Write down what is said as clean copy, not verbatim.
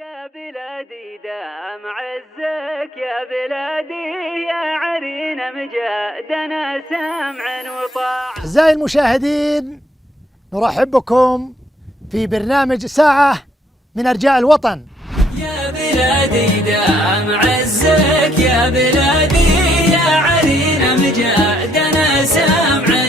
يا بلادي دام عزك يا بلادي يا عرين مجادنا سمع وطاعة. أعزائي المشاهدين، نرحب بكم في برنامج ساعة من أرجاء الوطن. يا بلادي دام عزك يا بلادي يا عرين مجادنا سمع